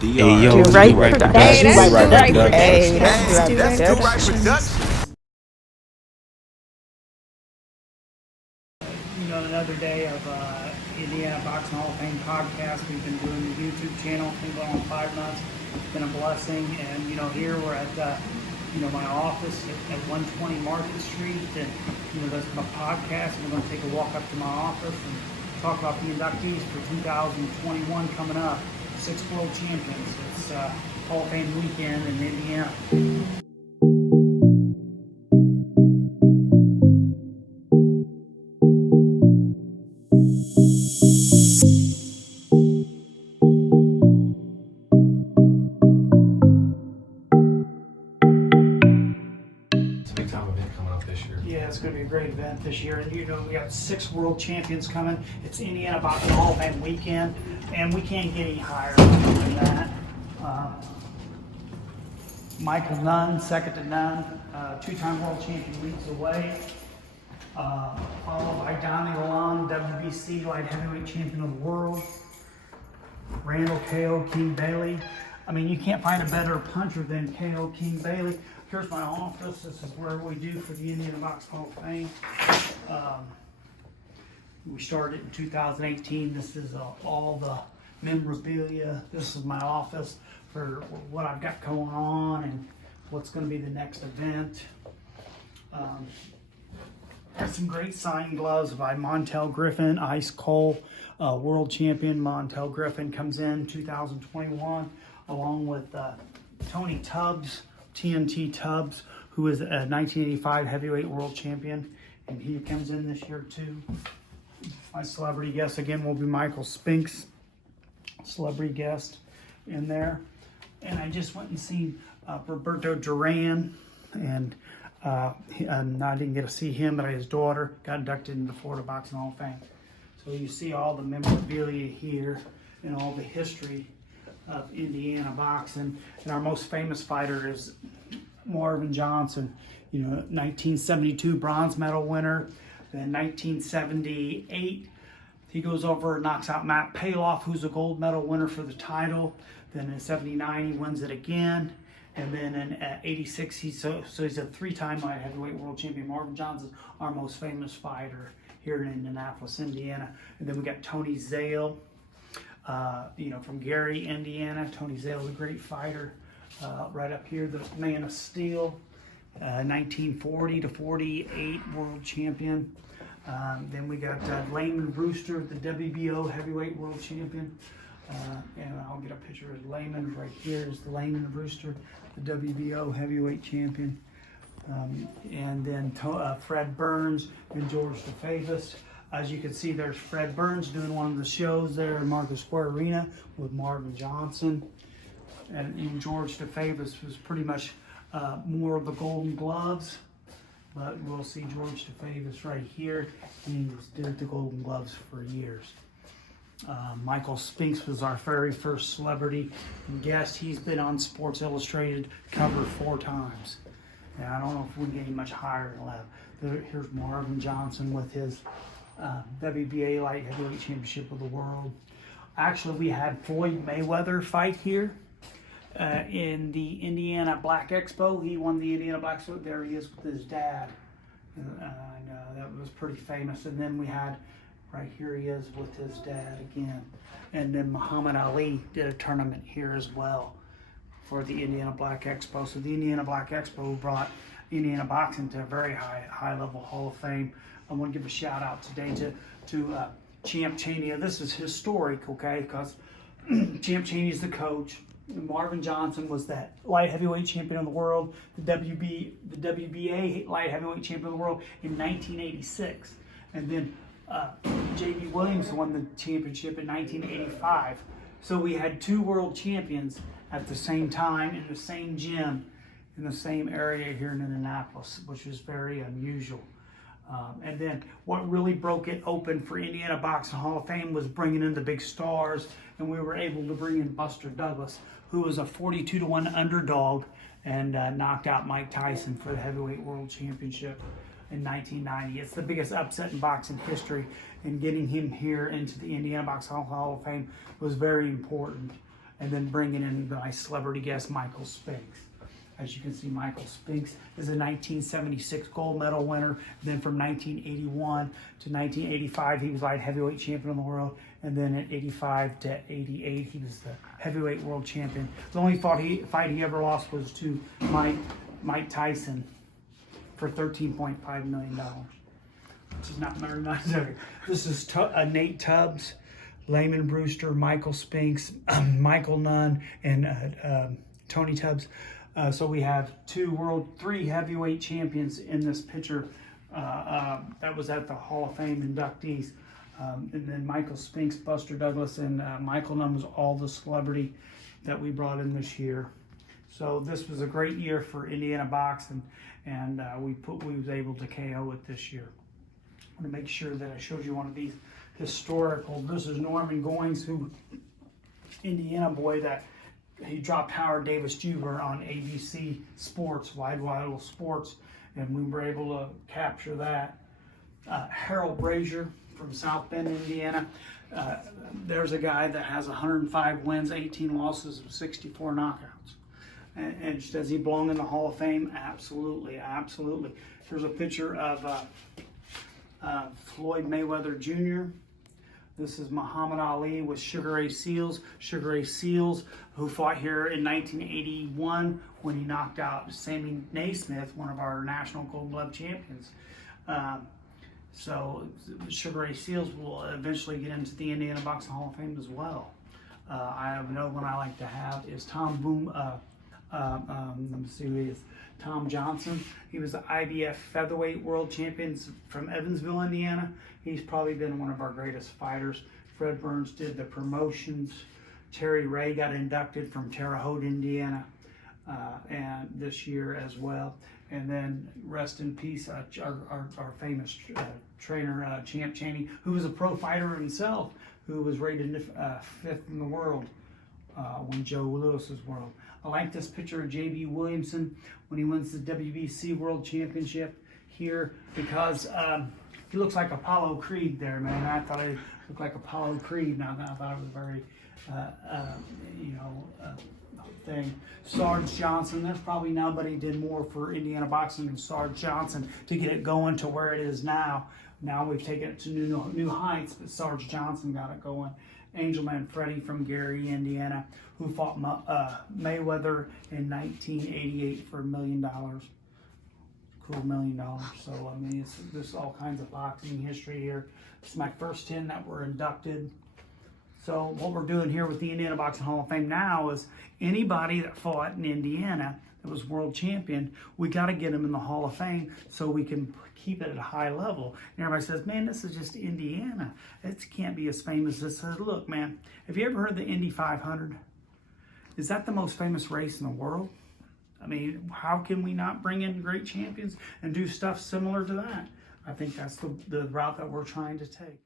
Hey yo, Do it's right Do Right production. Hey, Productions. that's Do Right Do Right Productions. Hey, Productions. that's Hey, Do that's Right Do Right Productions. Productions. Another day of Indiana Boxing Hall of Fame podcast. We've been doing the YouTube channel. It's been going on 5 months. It's been a blessing. And, here we're at, my office at 120 Market Street. And, that's my podcast. And we're going to take a walk up to my office and talk about the inductees for 2021 coming up. 6 world champions. It's Hall of Fame weekend in Indiana. Big time event coming up this year. Yeah, it's going to be a great event this year. And we got 6 world champions coming. It's Indiana Boxing Hall of Fame weekend, and we can't get any higher than that. Michael Nunn, second to none, 2-time world champion, leads away. Followed by Donnie Lalonde, WBC light heavyweight champion of the world. Randall KO King Bailey. I mean, you can't find a better puncher than KO King Bailey. Here's my office. This is where we do for the Indiana Boxing Hall of Fame. We started in 2018. This is all the memorabilia. This is my office for what I've got going on and what's going to be the next event. Got some great signed gloves by Montel Griffin, Ice Cole, world champion. Montel Griffin comes in 2021, along with Tony Tubbs, TNT Tubbs, who is a 1985 heavyweight world champion, and he comes in this year too. My celebrity guest again will be Michael Spinks, celebrity guest in there. And I just went and seen Roberto Duran, and I didn't get to see him, but his daughter got inducted into the Florida Boxing Hall of Fame. So you see all the memorabilia here and all the history of Indiana boxing. And our most famous fighter is Marvin Johnson, 1972 bronze medal winner. Then 1978, he goes over, knocks out Matt Paloff, who's a gold medal winner for the title. Then in 79, he wins it again. And then in 86, he's a 3-time light heavyweight world champion. Marvin Johnson's our most famous fighter here in Indianapolis, Indiana. And then we got Tony Zale, from Gary, Indiana. Tony Zale is a great fighter. Right up here, the Man of Steel, 1940 to 48 world champion. Then we got Layman Brewster, the WBO heavyweight world champion. And I'll get a picture of Layman right here. Is the Layman Brewster, the WBO heavyweight champion. And then Fred Burns and George DeFavis. As you can see, there's Fred Burns doing one of the shows there in Market Square Arena with Marvin Johnson. And George DeFavis was pretty much more of the Golden Gloves. But we'll see George DeFavis right here. He did the Golden Gloves for years. Michael Spinks was our very first celebrity guest. He's been on Sports Illustrated cover 4 times. And I don't know if we can get any much higher than that. Here's Marvin Johnson with his WBA light heavyweight championship of the world. Actually, we had Floyd Mayweather fight here in the Indiana Black Expo. He won the Indiana Black Expo. There he is with his dad. And that was pretty famous. And then we had, right here he is with his dad again. And then Muhammad Ali did a tournament here as well for the Indiana Black Expo. So the Indiana Black Expo brought Indiana boxing to a very high level Hall of Fame. I want to give a shout out today to Champ Chaney. This is historic, okay, because Champ Chaney is the coach. Marvin Johnson was that light heavyweight champion of the world, the WBA light heavyweight champion of the world in 1986. And then J.B. Williams won the championship in 1985. So we had 2 world champions at the same time in the same gym in the same area here in Indianapolis, which was very unusual. And then what really broke it open for Indiana Boxing Hall of Fame was bringing in the big stars, and we were able to bring in Buster Douglas, who was a 42-1 underdog and knocked out Mike Tyson for the heavyweight world championship in 1990. It's the biggest upset in boxing history, and getting him here into the Indiana Boxing Hall of Fame was very important. and then bringing in my celebrity guest, Michael Spinks. As you can see, Michael Spinks is a 1976 gold medal winner. Then from 1981 to 1985, he was light heavyweight champion of the world. And then at 85 to 88, he was the heavyweight world champion. The only fight he ever lost was to Mike Tyson for $13.5 million, which is not very nice. This is Nate Tubbs, Layman Brewster, Michael Spinks, Michael Nunn, and Tony Tubbs. So we have three heavyweight champions in this picture that was at the Hall of Fame inductees. And then Michael Spinks, Buster Douglas, and Michael Nunn was all the celebrity that we brought in this year. So this was a great year for Indiana boxing, and we was able to KO it this year. I want to make sure that I showed you one of these historical. This is Norman Goins, who Indiana boy that he dropped Howard Davis Jr. on ABC Sports, Wide Sports, and we were able to capture that. Harold Brazier from South Bend, Indiana. There's a guy that has 105 wins, 18 losses, and 64 knockouts. And does he belong in the Hall of Fame? Absolutely, absolutely. Here's a picture of Floyd Mayweather Jr. This is Muhammad Ali with Sugar Ray Seals. Sugar Ray Seals, who fought here in 1981 when he knocked out Sammy Naismith, one of our national Gold Glove champions. So Sugar Ray Seals will eventually get into the Indiana Boxing Hall of Fame as well. I have another one I like to have is Tom let me see who he is. Tom Johnson. He was the IBF featherweight world champion from Evansville, Indiana. He's probably been one of our greatest fighters. Fred Burns did the promotions. Terry Ray got inducted from Terre Haute, Indiana, and this year as well. And then rest in peace, our famous trainer, Champ Chaney, who was a pro fighter himself, who was rated 5th in the world when Joe Lewis's world. I like this picture of J.B. Williamson when he wins the WBC World Championship here because he looks like Apollo Creed there, man. I thought he looked like Apollo Creed. Now I thought it was very, thing. Sarge Johnson, there's probably nobody did more for Indiana boxing than Sarge Johnson to get it going to where it is now. Now we've taken it to new heights, but Sarge Johnson got it going. Angelman Freddie from Gary, Indiana, who fought Mayweather in 1988 for $1 million. Cool $1 million. So, I mean, there's all kinds of boxing history here. It's my first 10 that were inducted. So what we're doing here with the Indiana Boxing Hall of Fame now is anybody that fought in Indiana that was world champion, we got to get them in the Hall of Fame so we can keep it at a high level. And everybody says, man, this is just Indiana. It can't be as famous as this. Look, man, have you ever heard the Indy 500? Is that the most famous race in the world? I mean, how can we not bring in great champions and do stuff similar to that? I think that's the route that we're trying to take.